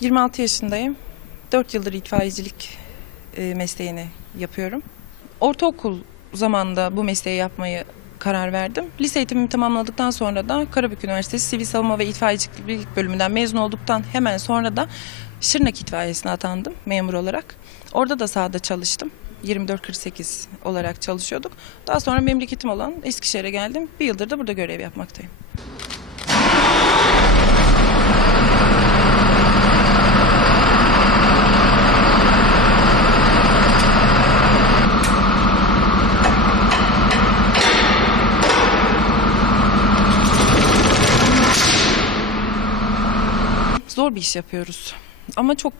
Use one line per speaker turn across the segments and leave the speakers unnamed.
...26 yaşındayım. 4 yıldır itfaiyecilik e, mesleğini yapıyorum. Ortaokul zamanında bu mesleği yapmayı karar verdim. Lise eğitimimi tamamladıktan sonra da Karabük Üniversitesi Sivil Savunma ve İtfaiyecilik bölümünden mezun olduktan hemen sonra da Şırnak İtfaiyesi'ne atandım memur olarak. Orada da sahada çalıştım. 24-48 olarak çalışıyorduk. Daha sonra memleketim olan Eskişehir'e geldim. Bir yıldır da burada görev yapmaktayım. Zor bir iş yapıyoruz. Ama çok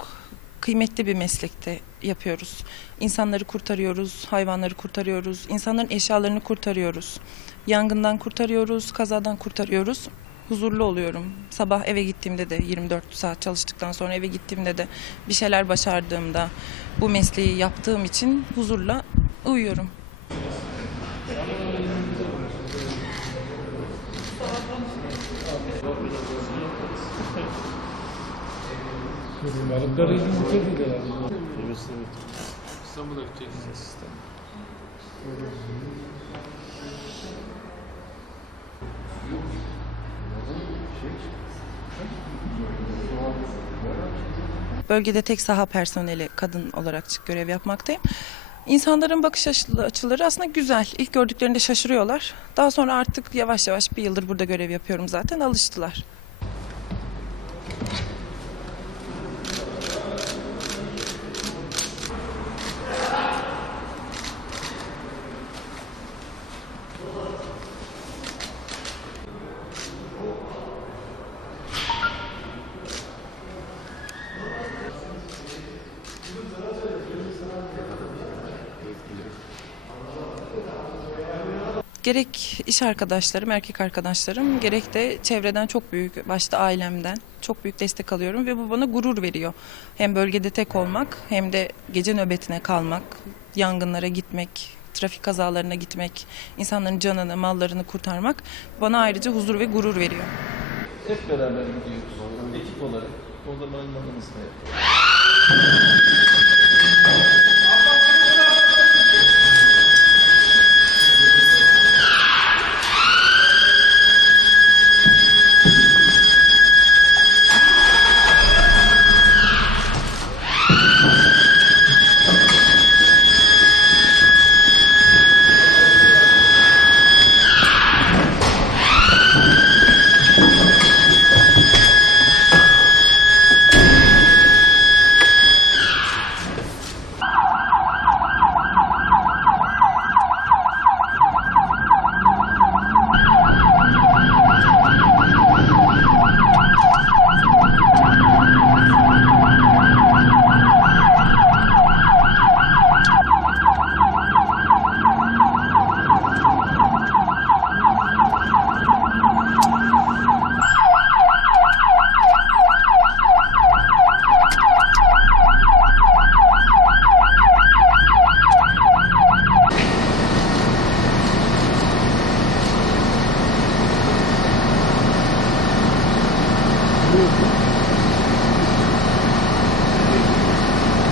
kıymetli bir meslekte yapıyoruz. İnsanları kurtarıyoruz, hayvanları kurtarıyoruz, insanların eşyalarını kurtarıyoruz. Yangından kurtarıyoruz, kazadan kurtarıyoruz. Huzurlu oluyorum. Sabah eve gittiğimde de 24 saat çalıştıktan sonra eve gittiğimde de bir şeyler başardığımda bu mesleği yaptığım için huzurla uyuyorum.
Balıkları bitirdik herhalde.
İstanbul'a gideceksiniz.
Bölgede tek saha personeli kadın olarak görev yapmaktayım. İnsanların bakış açı- açıları aslında güzel. İlk gördüklerinde şaşırıyorlar. Daha sonra artık yavaş yavaş bir yıldır burada görev yapıyorum zaten alıştılar. Gerek iş arkadaşlarım, erkek arkadaşlarım, gerek de çevreden çok büyük, başta ailemden çok büyük destek alıyorum ve bu bana gurur veriyor. Hem bölgede tek olmak, hem de gece nöbetine kalmak, yangınlara gitmek, trafik kazalarına gitmek, insanların canını, mallarını kurtarmak bana ayrıca huzur ve gurur veriyor.
Hep beraber gidiyoruz. Ekip olarak. O zaman anlamanızı